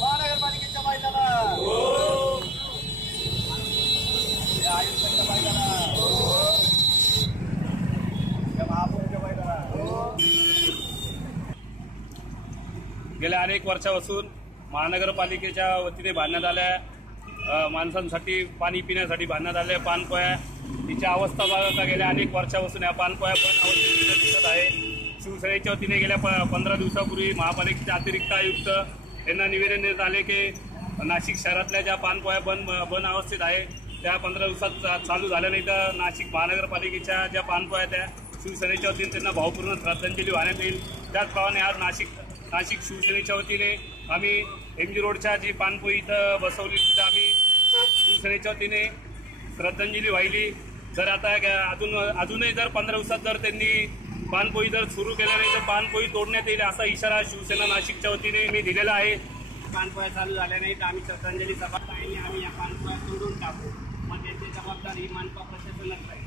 महानगरपालिकेच्या आयुक्तांच्या महापौरच्या गेल्या अनेक वर्षापासून महानगरपालिकेच्या वतीने बांधण्यात आल्या माणसांसाठी पाणी पिण्यासाठी बांधण्यात आल्या पानपोया. तिच्या अवस्था बघता गेल्या अनेक वर्षापासून या पानपोया पण दिसत आहे. शिवसेनेच्या वतीने गेल्या प पंधरा दिवसापूर्वी महापालिकेचे अतिरिक्त आयुक्त यांना निवेदन देण्यात आले की नाशिक शहरातल्या ज्या पानपोया बन बन अवस्थेत आहे त्या पंधरा दिवसात चा- चालू झाल्या नाही तर नाशिक महानगरपालिकेच्या ज्या पानपोया त्या शिवसेनेच्या वतीने त्यांना भावपूर्ण श्रद्धांजली वाहण्यात येईल. त्याचप्रमाणे आज नाशिक नाशिक शिवसेनेच्या वतीने आम्ही एम जी रोडच्या जी पानपोई इथं बसवली तिथं आम्ही शिवसेनेच्या वतीने श्रद्धांजली वाहिली. जर आता अजून अजूनही जर पंधरा दिवसात जर त्यांनी पानपोई जर सुरू केल्या नाही तर पानपोई तोडण्यात येईल असा इशारा शिवसेना नाशिकच्या वतीने मी दिलेला आहे. पानपोळ्या चालू झाल्या नाही तर आम्ही श्रद्धांजली सभा पाहिली आम्ही या पानपोळ्या तोडून टाकू. मग त्याची जबाबदारी ही मानपा प्रशासनच आहे